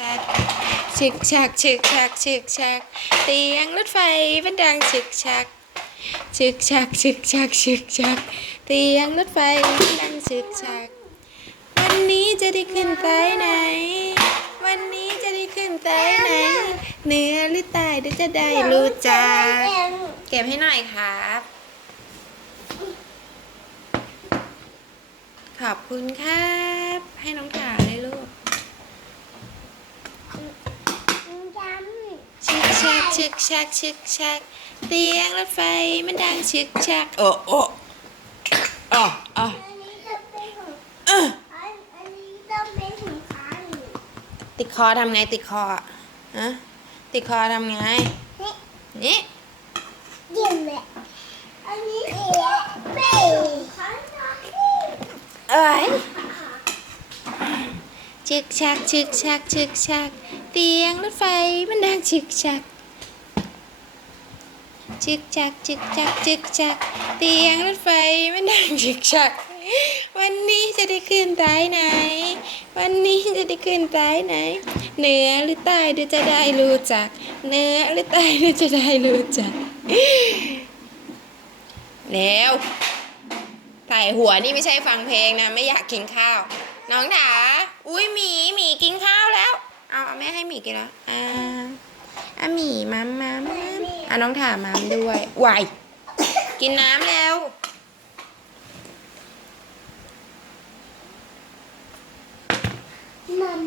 ชักฉึกชักฉึกชักฉึกชักเตียงรถไฟมันดังฉึกชักฉึกชักฉึกชักฉึกชักเตียงรถไฟมันดังฉึกชัก วันนี้จะได้ขึ้นไตไหน วันนี้จะได้ขึ้นไตไหนเหนือหรือใต้เดี๋ยวจะได้รู้จักเก็บให้หน่อยครับ ขอบคุณครับ ให้น้องถาเลยลูก ชึกชักชึกชักชึกชักเตียงรถไฟมันดังชึกชักโอ้โอ้อ๋ออ๋อเออติดคอทำไงติดคออะฮะติดคอทำไง นี่เอ้ยชึกชักชึกชักชึกชัก เตียงรถไฟมันดังชึกชักชึกชักชึกชักชึกชัก เตียงรถไฟมันดังชึกชัก วันนี้จะได้ขึ้นใต้ไหน วันนี้จะได้ขึ้นใต้ไหน เหนือหรือใต้เดี๋ยวจะได้รู้จัก เหนือหรือใต้เดี๋ยวจะได้รู้จัก แล้วใส่หัวนี่ไม่ใช่ฟังเพลงนะ ไม่อยากกินข้าว น้องถาอุ้ยมี แม่ให้หมีกินแล้วอ่าอ่าหมีมัมมัมมัมอ่าน้องถามมัมด้วยไหวกินน้ำแล้วมัม